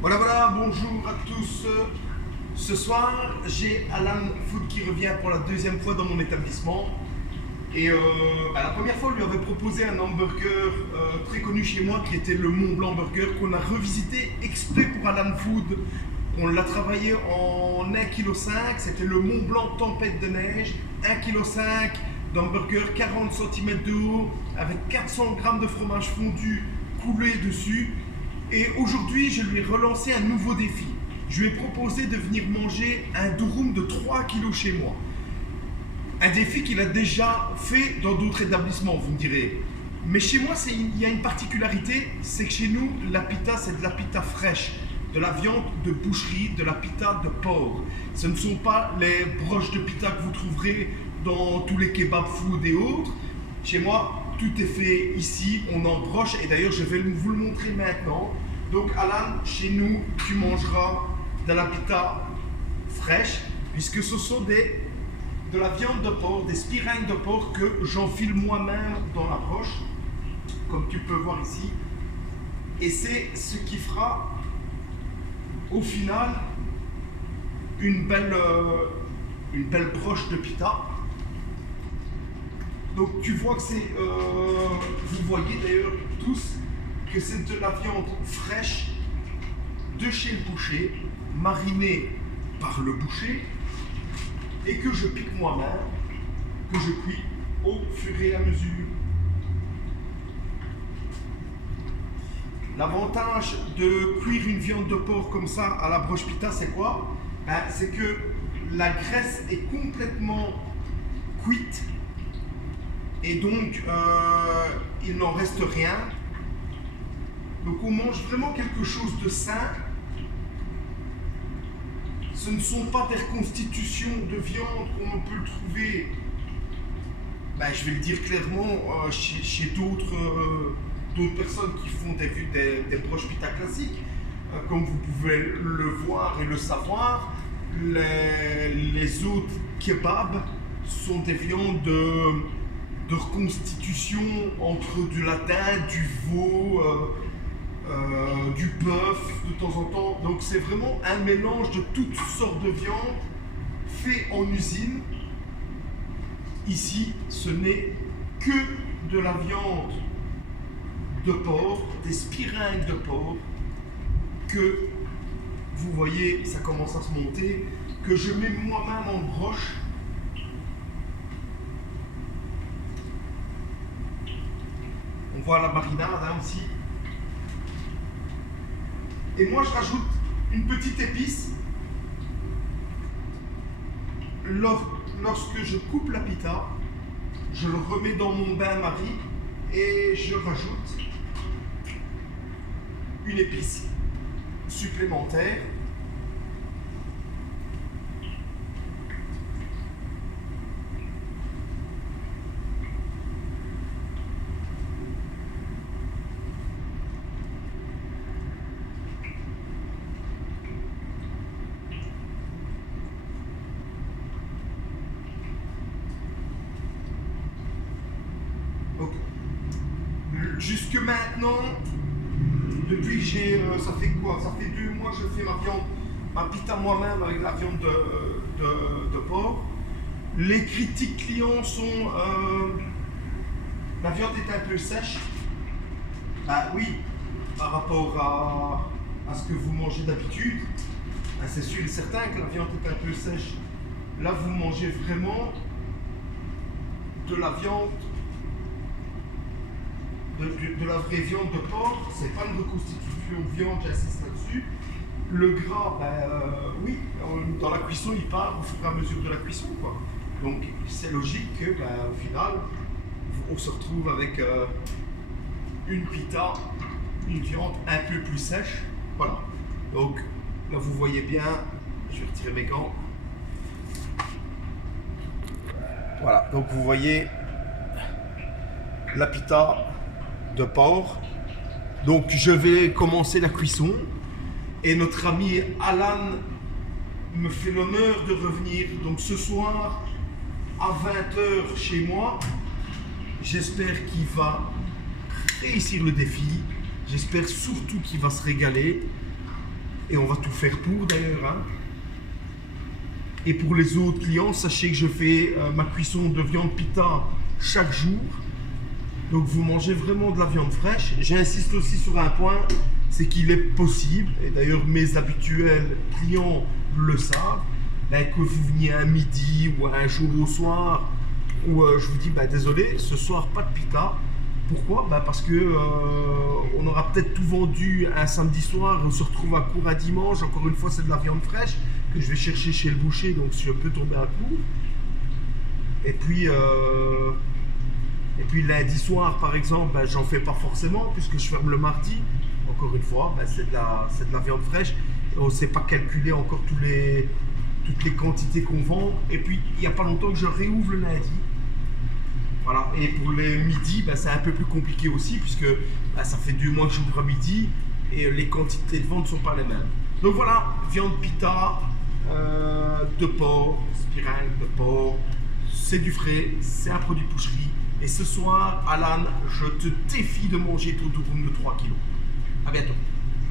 Voilà, bonjour à tous. Ce soir, j'ai Alan Food qui revient pour la deuxième fois dans mon établissement. Et la première fois, on lui avait proposé un hamburger très connu chez moi qui était le Mont Blanc Burger qu'on a revisité exprès pour Alan Food. On l'a travaillé en 1,5 kg, c'était le Mont Blanc Tempête de neige, 1,5 kg d'hamburger, 40 cm de haut, avec 400 g de fromage fondu coulé dessus. Et aujourd'hui, je lui ai relancé un nouveau défi. Je lui ai proposé de venir manger un durum de 3 kg chez moi. Un défi qu'il a déjà fait dans d'autres établissements, vous me direz. Mais chez moi, il y a une particularité, c'est que chez nous, la pita, c'est de la pita fraîche, de la viande de boucherie, de la pita de porc. Ce ne sont pas les broches de pita que vous trouverez dans tous les kebab food et autres. Chez moi, tout est fait ici, on en broche, et d'ailleurs, je vais vous le montrer maintenant. Donc Alan, chez nous, tu mangeras de la pita fraîche, puisque ce sont de la viande de porc, des spiringues de porc que j'enfile moi-même dans la broche, comme tu peux voir ici. Et c'est ce qui fera, au final, une belle broche de pita. Donc tu vois que c'est, vous voyez d'ailleurs tous que c'est de la viande fraîche de chez le boucher, marinée par le boucher, et que je pique moi-même, que je cuis au fur et à mesure. L'avantage de cuire une viande de porc comme ça à la broche pita, c'est quoi? C'est que la graisse est complètement cuite, et donc il n'en reste rien. Donc on mange vraiment quelque chose de sain. Ce ne sont pas des reconstitutions de viande comme on peut le trouver, je vais le dire clairement, chez d'autres personnes qui font des broches pita classiques. Comme vous pouvez le voir et le savoir, les autres kebabs sont des viandes de reconstitution entre du latin, du veau, du bœuf de temps en temps. Donc c'est vraiment un mélange de toutes sortes de viandes fait en usine. Ici, ce n'est que de la viande de porc, des spiringues de porc, que vous voyez, ça commence à se monter, que je mets moi-même en broche. On voit la marinade aussi. Et moi, je rajoute une petite épice lorsque je coupe la pita. Je le remets dans mon bain-marie et je rajoute une épice supplémentaire. Jusque maintenant, depuis que ça fait quoi? Ça fait 2 mois que je fais ma pita moi-même avec la viande de porc. Les critiques clients sont la viande est un peu sèche. Oui, par rapport à ce que vous mangez d'habitude. C'est sûr et certain que la viande est un peu sèche. Là, vous mangez vraiment de la viande. De la vraie viande de porc, c'est pas une reconstitution de viande, j'insiste là-dessus. Le gras, oui, dans la cuisson, il part au fur et à mesure de la cuisson, quoi. Donc c'est logique que, au final, on se retrouve avec une pita, une viande un peu plus sèche. Voilà. Donc là, vous voyez bien, je vais retirer mes gants. Voilà, donc vous voyez la pita de porc. Donc je vais commencer la cuisson et notre ami Alan me fait l'honneur de revenir donc ce soir à 20 h chez moi. J'espère qu'il va réussir le défi. J'espère surtout qu'il va se régaler. Et on va tout faire pour d'ailleurs. Hein. Et pour les autres clients, sachez que je fais ma cuisson de viande pita chaque jour. Donc vous mangez vraiment de la viande fraîche. J'insiste aussi sur un point, c'est qu'il est possible, et d'ailleurs mes habituels clients le savent, ben, que vous veniez un midi ou un jour au soir, où je vous dis, ben, désolé, ce soir pas de pita. Pourquoi? Ben, parce que on aura peut-être tout vendu un samedi soir, on se retrouve à court un dimanche, encore une fois c'est de la viande fraîche que je vais chercher chez le boucher, donc si je peux tomber à court. Et puis lundi soir, par exemple, ben, j'en fais pas forcément puisque je ferme le mardi. Encore une fois, ben, c'est de la viande fraîche. On ne sait pas calculer encore toutes les quantités qu'on vend. Et puis, il n'y a pas longtemps que je réouvre le lundi. Voilà. Et pour les midis, ben, c'est un peu plus compliqué aussi puisque ben, ça fait 2 mois que j'ouvre à midi et les quantités de vente ne sont pas les mêmes. Donc voilà, viande pita, de porc, spirale de porc. C'est du frais, c'est un produit de boucherie. Et ce soir, Alan, je te défie de manger ton durum de 3 kilos. À bientôt.